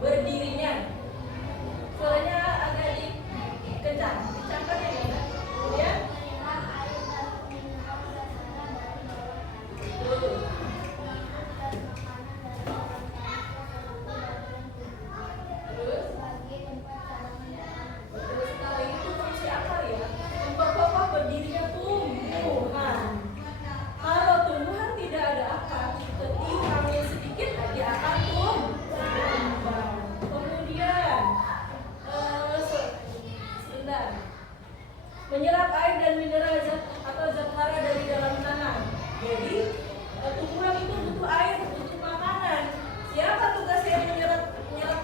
berdirinya. Suaranya agak dikencang, dicangkan ya kan? Kemudian menyerap air dan mineral atau zat hara dari dalam tanah. Jadi tumbuhan itu butuh air, butuh makanan. Siapa tugasnya yang menyerap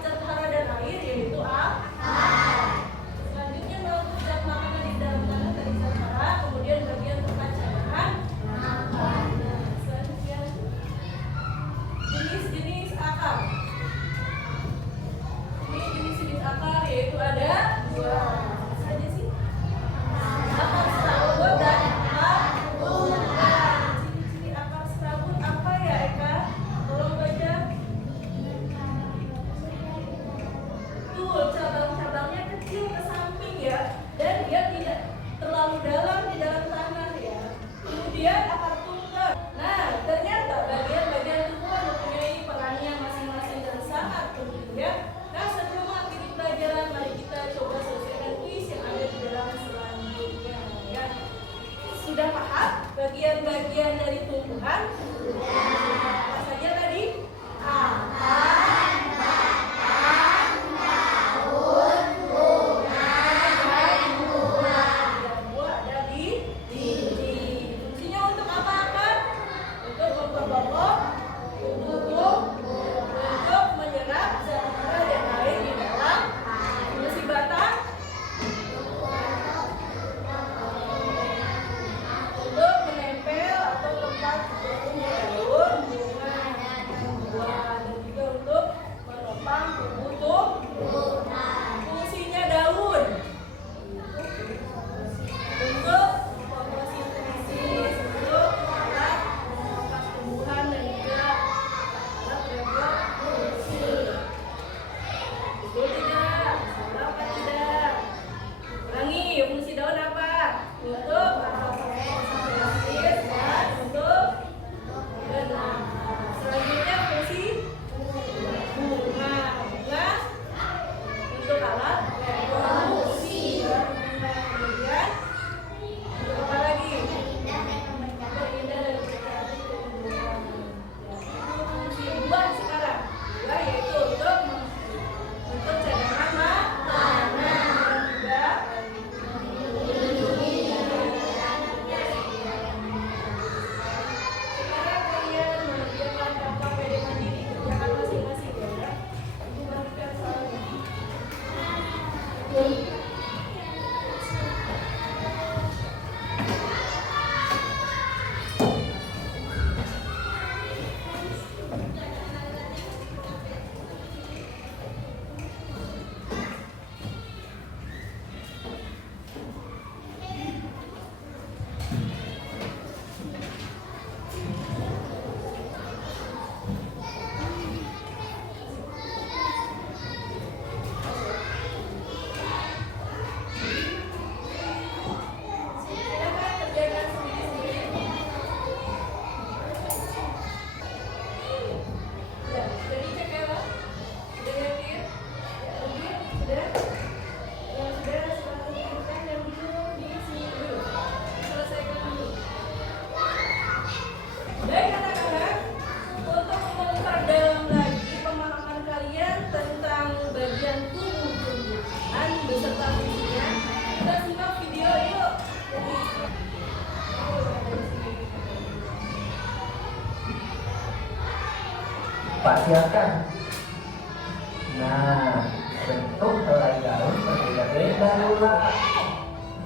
zat hara dan air? Yaitu akar. Selanjutnya melakukan zat makanan di dalam tanah dari zat hara, kemudian bagian tempat cadangan akar. Selanjutnya jenis-jenis akar. Ini jenis-jenis akar yaitu ada dua. Saja sih. Akar serabut dan akar. Ciri-ciri akar serabut apa ya, Eka? Tolong baca. Tuh, cabang-cabangnya kecil ke samping ya, dan dia tidak terlalu dalam di dalam tanah ya. Kemudian akar tunggal. Nah, ternyata bagian-bagian tumbuhan mempunyai perannya masing-masing dan sangat penting ya. Nah, sebelum mengakhiri pelajaran, mari kita coba selesaikan kuis yang ada di dalam selanjutnya ya. Sudah paham bagian-bagian dari tumbuhan? Apa saja tadi? Akar, batang, daun, bunga, dan buah. Dan buah ada di biji. Fungsinya untuk apa akar? Untuk memperkokoh tubuh, untuk menyerap zat hara dan air di dalam fungsi batang, untuk menempel atau tempat tumbuhnya daun, bunga, dan buah, dan juga untuk menopang tubuh tumbuhan. Fungsinya daun untuk fotosintesis, untuk alat menopang tumbuhan dan juga alat reproduksi. Betul tidak? Salah apa tidak? Ulangi, fungsi daun apa? Untuk fotosintesis dan untuk berenang. Selanjutnya fungsi bunga. Bunga untuk alat reproduksi. Kemudian untuk apa lagi? Berindah dan berkreasi tumbuhan. Itu fungsi buah sekarang. Buah yaitu untuk cadangan makanan dan juga melindungi sekarang kalian mengerjakan KKPD mandiri, kerjakan masing-masing ya. Ibu bagikan soalnya. Silakan kerjakan sendiri-sendiri. Sudah dicek ya, Pak? Sudah yakin? Sudah? Yang sudah silakan tunjukkan, yang belum di sini dulu. Selesaikan dulu. Baik anak-anak, untuk memperdalam lagi pemahaman kalian tentang bagian tubuh tumbuhan beserta fungsinya, kita simak video yuk. Pak siapkan. Nah, bentuk helai daun berbeda-beda pula.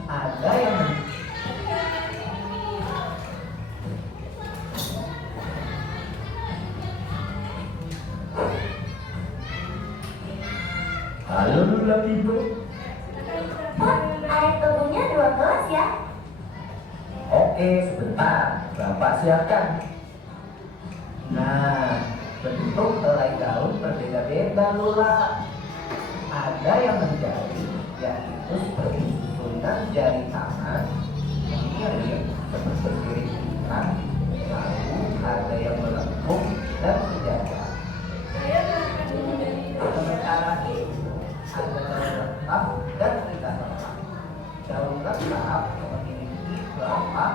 Ada yang halo Lula Ibu. Air tubuhnya 2 gelas ya? Oke, sebentar. Bapak siapkan. Nah, Bentuk helai daun berbeda-beda Lula. Ada yang menjadi, yaitu seperti susunan jari tangan, mirip seperti piring ikan. Lalu ada yang melengkung dan sejajar. Saya akan menjadi Sementara itu, ada daun lengkap dan tidak lengkap. Daun lengkap memiliki telapak,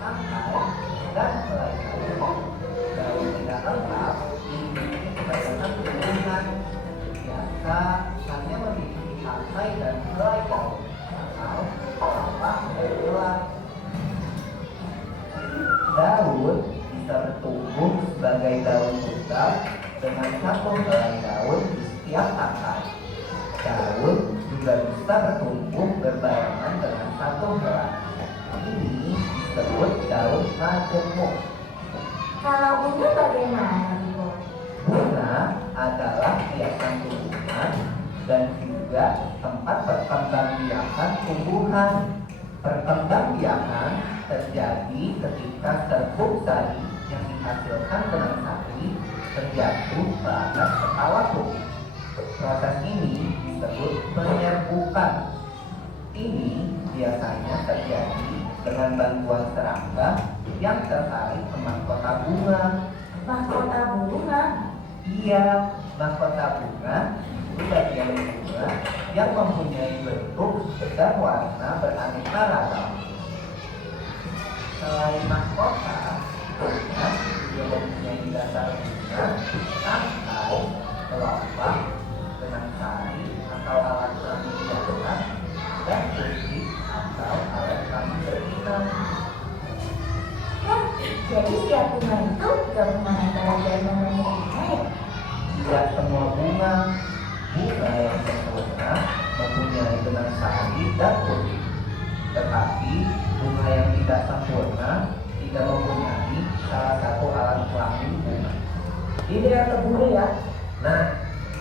tangkai, dan helai daun. Daun tidak lengkap memiliki kebanyakan tumbuhan. Biasa hanya memiliki tangkai dan helai daun atau telapak dan helai. Daun bisa bertumbuh sebagai daun tunggal dengan satu helai daun di setiap tangkai. Daun juga bisa bertumbuh berbarengan dengan satu helai. Ini disebut daun majemuk. Kalau bunga bagaimana, Ibu? Bunga adalah hiasan tumbuhan dan juga tempat perkembangbiakan tumbuhan. Perkembangbiakan terjadi ketika serbuk sari yang dihasilkan benang sari terjatuh ke atas kepala tumbuh. Proses ini disebut penyerbukan. Ini biasanya terjadi dengan bantuan serangga yang tertarik ke mahkota bunga. Mahkota bunga? Iya, mahkota bunga itu bagian bunga yang mempunyai bentuk dan warna beraneka ragam. Selain mahkota, bunga juga mempunyai dasar bunga, tangkai, kelopak, benang sari atau alat kelamin biasa, dan gunting atau alat kelamin betina. Wah, jadi setiap bunga itu gabungan antara jaringan dan bunga ya? Tidak semua bunga yang sempurna mempunyai benang sari dan gunting. Tetapi bunga yang tidak sempurna tidak mempunyai salah satu alat kelamin bunga. Ini yang terburu ya. Nah,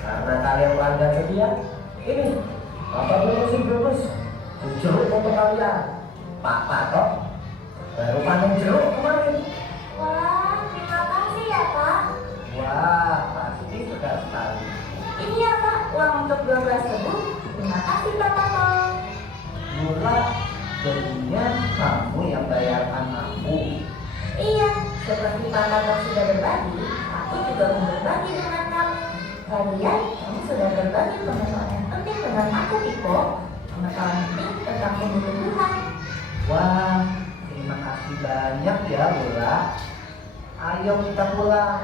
karena kalian warga setia, ini Bapak Polisi Brebes jeruk untuk kalian. Pak Patok, Baru panen jeruk kemarin. Wah, terima kasih ya, Pak. wah pasti sudah sekali. Ini ya, Pak, uang untuk 12.000. Terima kasih, Pak Toto. Lula, jadinya kamu yang bayarkan aku. Iya, seperti Pak Toto sudah berbagi, aku juga mau berbagi dengan kamu. Kalian, kamu sudah berbagi pengetahuan yang penting dengan aku, Iko. Pengetahuan penting tentang tumbuh-tumbuhan. Wah, terima kasih banyak ya Lula. Ayo kita pulang.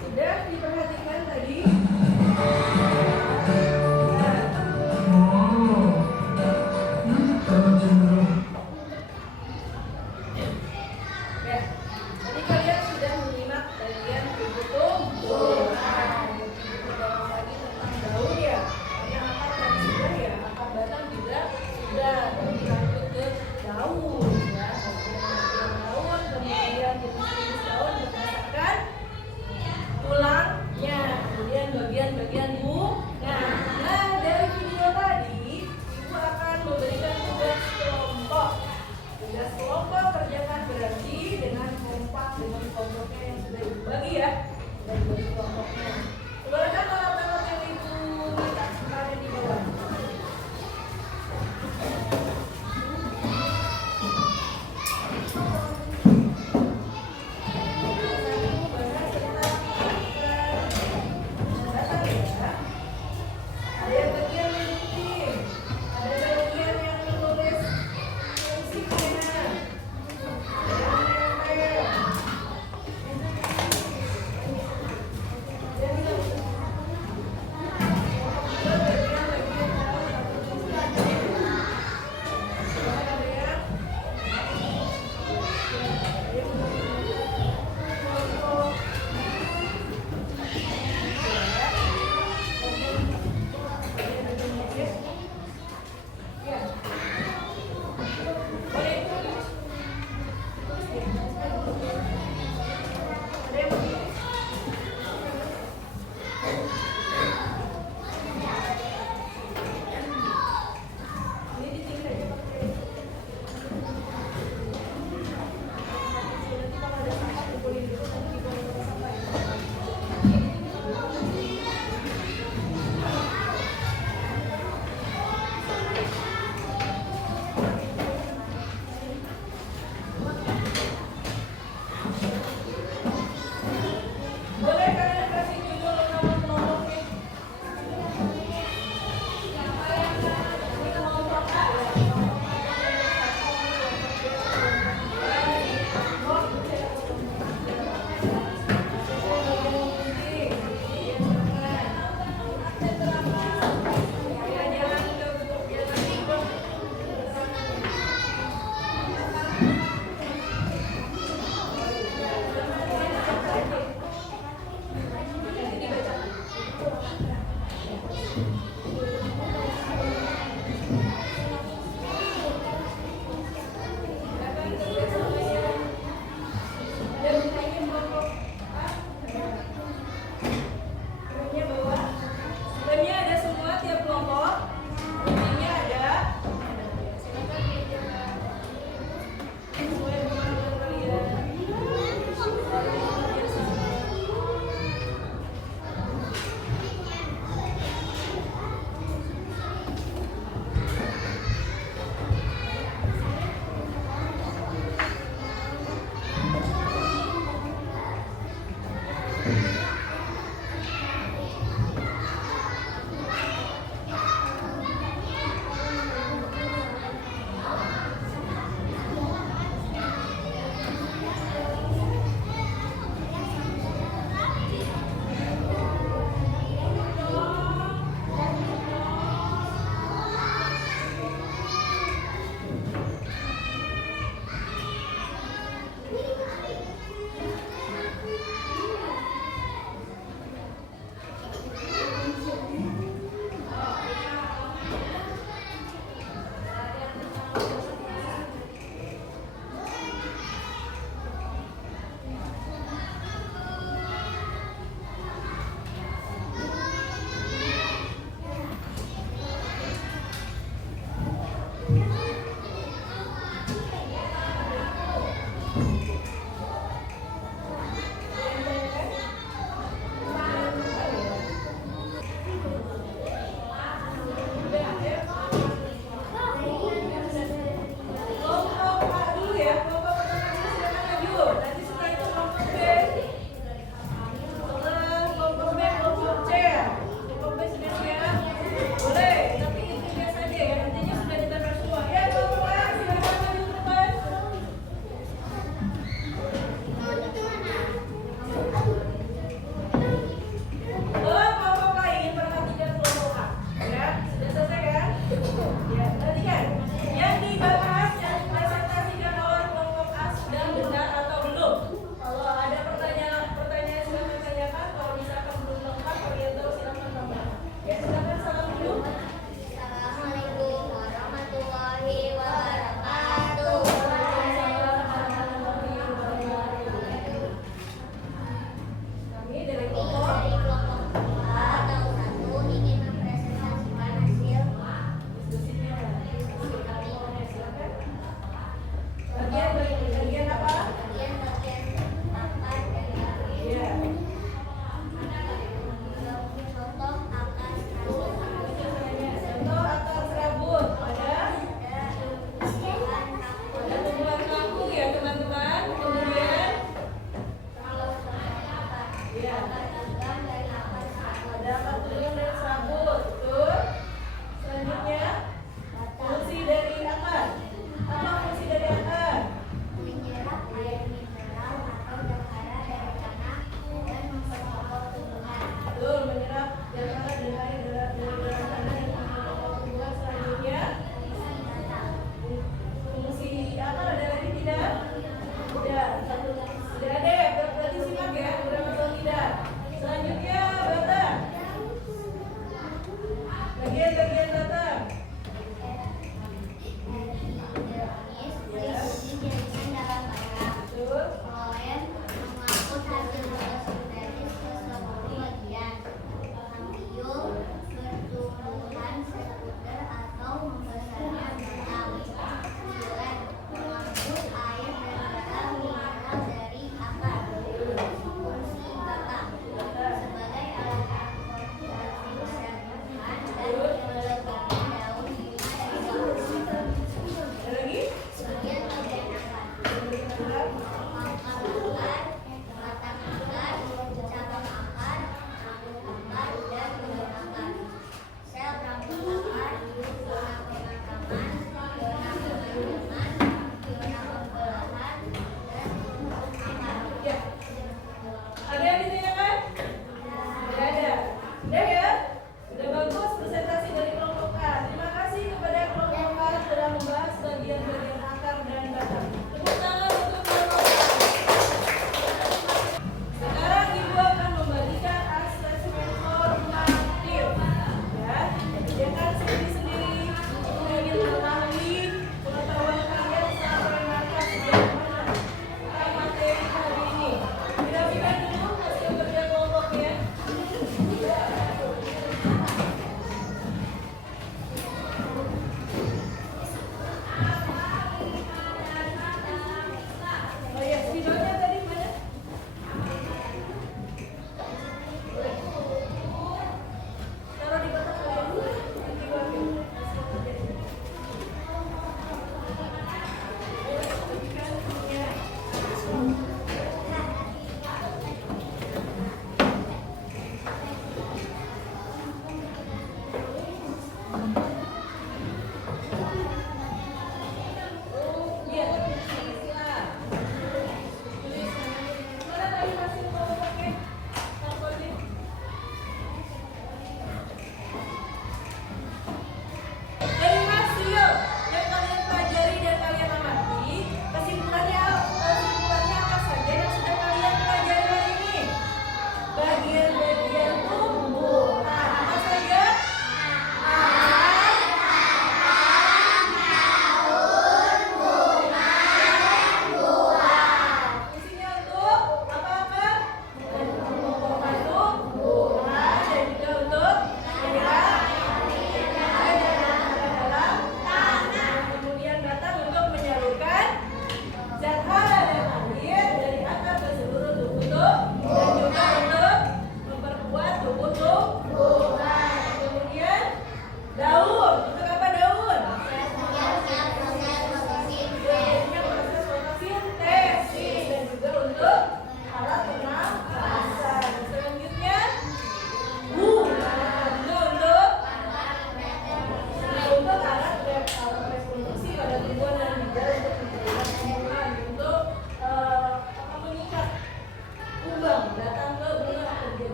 Sudah diperhatikan tadi? Ya, tadi kalian sudah menyimak bagian tumbuh-tumbuhan. Kita lagi tentang daun ya. Karena akar tadi sudah ya, akar batang juga sudah. Jadi lanjut ke daun ya. Bagian daun, kemudian jenis-jenis daun berdasarkan tulangnya, kemudian bagian-bagian bunga. Nah, dari video tadi, Ibu akan memberikan tugas kelompok. Tugas kelompok kerjakan berarti dengan kompak dengan kelompoknya yang sudah dibagi ya, dan dibagi kelompoknya.